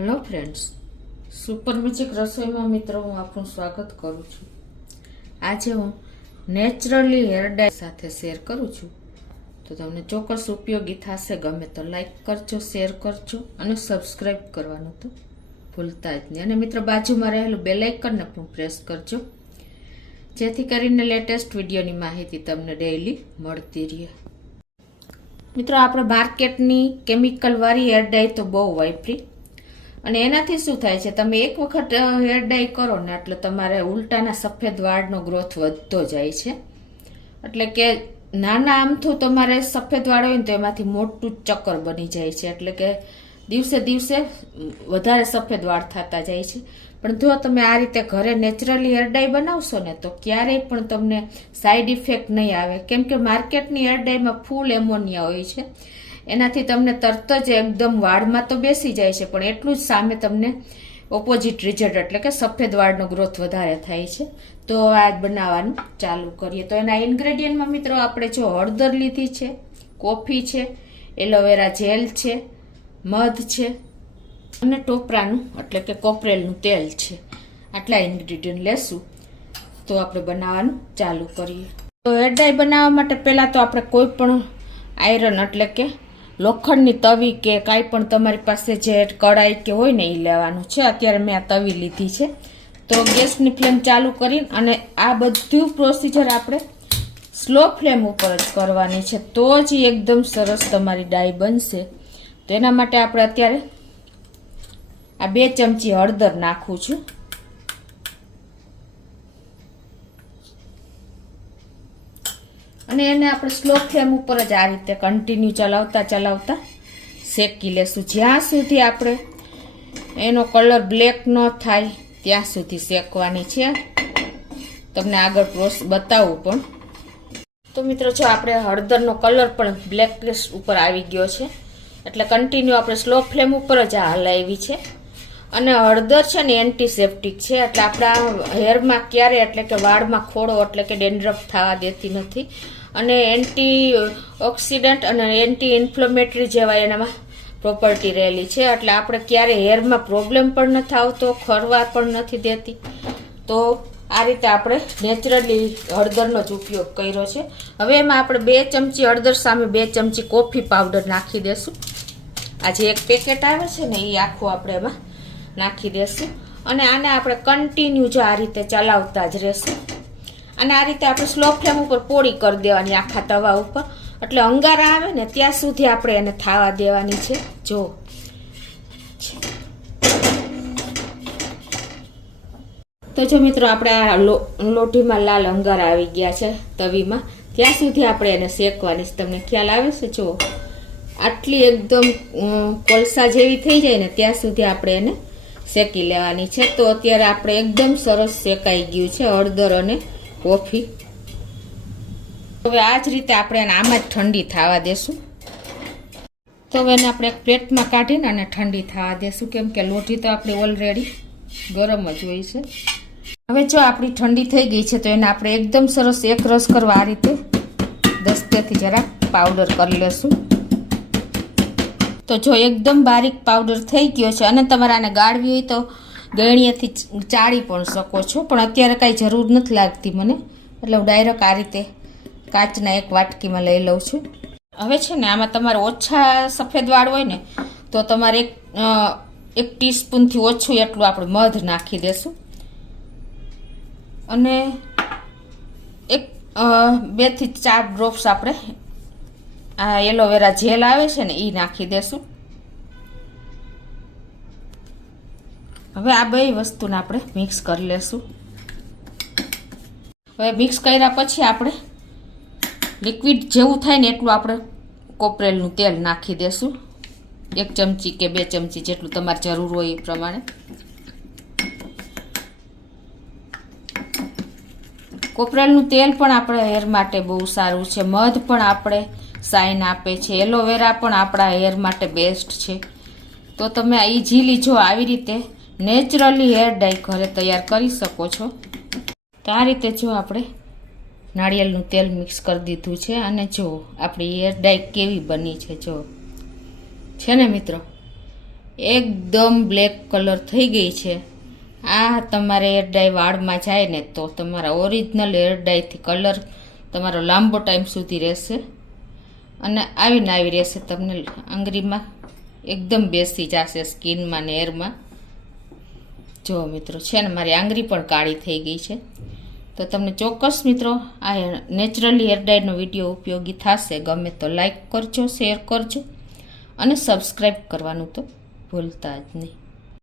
Hello friends, super magic રસોઈમાં મિત્રો હું આપનું સ્વાગત કરું છું. આજે હું નેચરલી હેર ડાય સાથે શેર કરું છું. તો તમને ચોક્કસ ઉપયોગી થશે. ગમે તો લાઈક કરજો, શેર કરજો અને સબસ્ક્રાઈબ કરવાનું તો ભૂલતા જ નહીં. અને મિત્રો બાજુમાં રહેલું બેલ આઇકનને પણ પ્રેસ કરજો, જેથી કરીને લેટેસ્ટ વિડીયોની માહિતી તમને ડેઈલી મળતી રહે. મિત્રો આપણે માર્કેટની કેમિકલવાળી હેર ડાય તો બહુ વાપરી, અને એનાથી શું થાય છે, તમે એક વખત હેર ડાય કરો ને એટલે તમારે ઉલટાના સફેદ વાળનો ગ્રોથ વધતો જાય છે. એટલે કે નાના આમથું તમારે સફેદ વાળ હોય ને તો એમાંથી મોટું ચક્કર બની જાય છે. એટલે કે દિવસે દિવસે વધારે સફેદ વાળ થતા જાય છે. પણ જો તમે આ રીતે ઘરે નેચરલી હેર ડાય બનાવશો ને તો ક્યારેય પણ તમને સાઈડ ઇફેક્ટ નહીં આવે. કેમ કે માર્કેટની હેર ડાયમાં ફૂલ એમોનિયા હોય છે. એનાથી તમને તરત જ એકદમ વાળમાં તો બેસી જાય છે, પણ એટલું જ સામે તમને ઓપોઝિટ રિઝલ્ટ એટલે કે સફેદ વાળનો ગ્રોથ વધારે થાય છે. તો આ બનાવવાનું ચાલુ કરીએ. તો એના ઇન્ગ્રેડિયન્ટમાં મિત્રો આપણે જો હળદર લીધી છે, કોફી છે, એલોવેરા જેલ છે, મધ છે અને ટોપરાનું એટલે કે કોપરેલનું તેલ છે. આટલા ઇન્ગ્રેડિયન્ટ લેશું તો આપણે બનાવવાનું ચાલુ કરીએ. તો હેર ડાય બનાવવા માટે પહેલાં તો આપણે કોઈ પણ આયરન એટલે કે લોખંડની તવી કે કાંઈ પણ તમારી પાસે જે કડાઈ કે હોય ને એ લેવાનું છે. અત્યારે મેં આ તવી લીધી છે. તો ગેસની ફ્લેમ ચાલુ કરી અને આ બધું પ્રોસિજર આપણે સ્લો ફ્લેમ ઉપર જ કરવાની છે, તો જ એકદમ સરસ તમારી ડાય બનશે. તો એના માટે આપણે અત્યારે આ 2 ચમચી હળદર નાખું છું. અને એને આપણે સ્લો ફ્લેમ ઉપર જ આ રીતે કન્ટિન્યુ ચલાવતા શેકી લેશું, જ્યાં સુધી આપણે એનો કલર બ્લેક ન થાય ત્યાં સુધી શેકવાની છે. તમને આગળ પ્રોસેસ બતાવું પણ. તો મિત્રો જો આપણે હળદરનો કલર પણ બ્લેક ઉપર આવી ગયો છે, એટલે કન્ટિન્યુ આપણે સ્લો ફ્લેમ ઉપર જ આ હલાવી છે. અને હળદર છે ને એન્ટીસેપ્ટિક છે, એટલે આપણા હેરમાં ક્યારે એટલે કે વાળમાં ખોડો એટલે કે ડેન્ડ્રફ થવા દેતી નથી. અને એન્ટી ઓક્સિડન્ટ અને એન્ટી ઇન્ફ્લેમેટરી જેવા એનામાં પ્રોપર્ટી રહેલી છે, એટલે આપણે ક્યારે હેરમાં પ્રોબ્લેમ પણ નથી આવતો, ખરવા પણ નથી દેતી. તો આ રીતે આપણે નેચરલી હળદરનો જ ઉપયોગ કર્યો છે. હવે એમાં આપણે 2 ચમચી હળદર સામે 2 ચમચી કોફી પાવડર નાખી દેશું. આ જે એક પેકેટ આવે છે ને એ આખું આપણે એમાં નાખી દેશું. અને આને આપણે કન્ટિન્યુ જો આ રીતે ચલાવતા જ રહેશું. અને આ રીતે આપણે સ્લો ફ્લેમ ઉપર પોળી કરી દેવાની આખા તવા ઉપર, એટલે અંગારા આવે ને ત્યાં સુધી આપણે એને થાવા દેવાની છે. તો જો મિત્રો આપણે આ લોઢીમાં લાલ અંગારા આવી ગયા છે તવીમાં, ત્યાં સુધી આપણે એને શેકવાની છે. તમને ખ્યાલ આવે છે? જો આટલી એકદમ કોલસા જેવી થઈ જાય ને ત્યાં સુધી આપણે એને શેકી લેવાની છે. તો અત્યારે આપણે એકદમ સરસ શેકાઈ ગયું છે હળદર અને કોફી. હવે આ જ રીતે આપણે એને આમાં જ ઠંડી થવા દેશું. તો હવે એને આપણે એક પ્લેટમાં કાઢીને અને ઠંડી થવા દેશું, કેમ કે લોઢી તો આપણી ઓલરેડી ગરમ જ હોય છે. હવે જો આપણી ઠંડી થઈ ગઈ છે તો એને આપણે એકદમ સરસ એક રસ કરવા આ રીતે દસ્તેથી જરા પાવડર કરી લેશું. તો જો એકદમ બારીક પાવડર થઈ ગયો છે. અને તમારે આને ગાળવી હોય તો ગળણીએથી ચાળી પણ શકો છો, પણ અત્યારે કાંઈ જરૂર નથી લાગતી મને, એટલે હું ડાયરેક્ટ આ રીતે કાચના એક વાટકીમાં લઈ લઉં છું. હવે છે ને આમાં તમારે ઓછા સફેદ વાળ હોય ને તો તમારે એક ટીસ્પૂનથી ઓછું એટલું આપણે મધ નાખી દેશું. અને 2 થી 4 ડ્રોપ્સ આપણે આ એલોવેરા જેલ આવે છે ને એ નાખી દેશું. હવે આ 2 વસ્તુને આપણે મિક્સ કરી લેશું. હવે મિક્સ કર્યા પછી આપણે લિક્વિડ જેવું થાય ને એટલું આપણે કોપરેલનું તેલ નાખી દેશું. 1 ચમચી કે 2 ચમચી જેટલું તમારે જરૂર હોય એ પ્રમાણે. કોપરેલનું તેલ પણ આપણા હેર માટે બહુ સારું છે. મધ પણ આપણે સાઇન આપે છે. એલોવેરા પણ આપણા હેર માટે બેસ્ટ છે. તો તમે ઇઝીલી જો આવી રીતે નેચરલી હેર ડાય ઘરે તૈયાર કરી શકો છો. તો આ રીતે જો આપણે નાળિયેરનું તેલ મિક્સ કરી દીધું છે. અને જો આપણી હેર ડાય કેવી બની છે જો છે ને મિત્રો, એકદમ બ્લેક કલર થઈ ગઈ છે. આ તમારે હેર ડાય વાળમાં જાય ને તો તમારા ઓરિજિનલ હેર ડાયથી કલર તમારો લાંબો ટાઈમ સુધી રહેશે અને આવીને આવી રહેશે. તમને આંગળીમાં એકદમ બેસી જશે, સ્કિનમાં ને હેરમાં. જો મિત્રો છે ને મારી આંગળી પણ કાળી થઈ ગઈ છે. તો તમને ચોક્કસ મિત્રો આ નેચરલી હેર ડાયનો વિડીયો ઉપયોગી થશે. ગમે તો લાઈક કરજો, શેર કરજો અને સબસ્ક્રાઈબ કરવાનું તો ભૂલતા જ નહીં.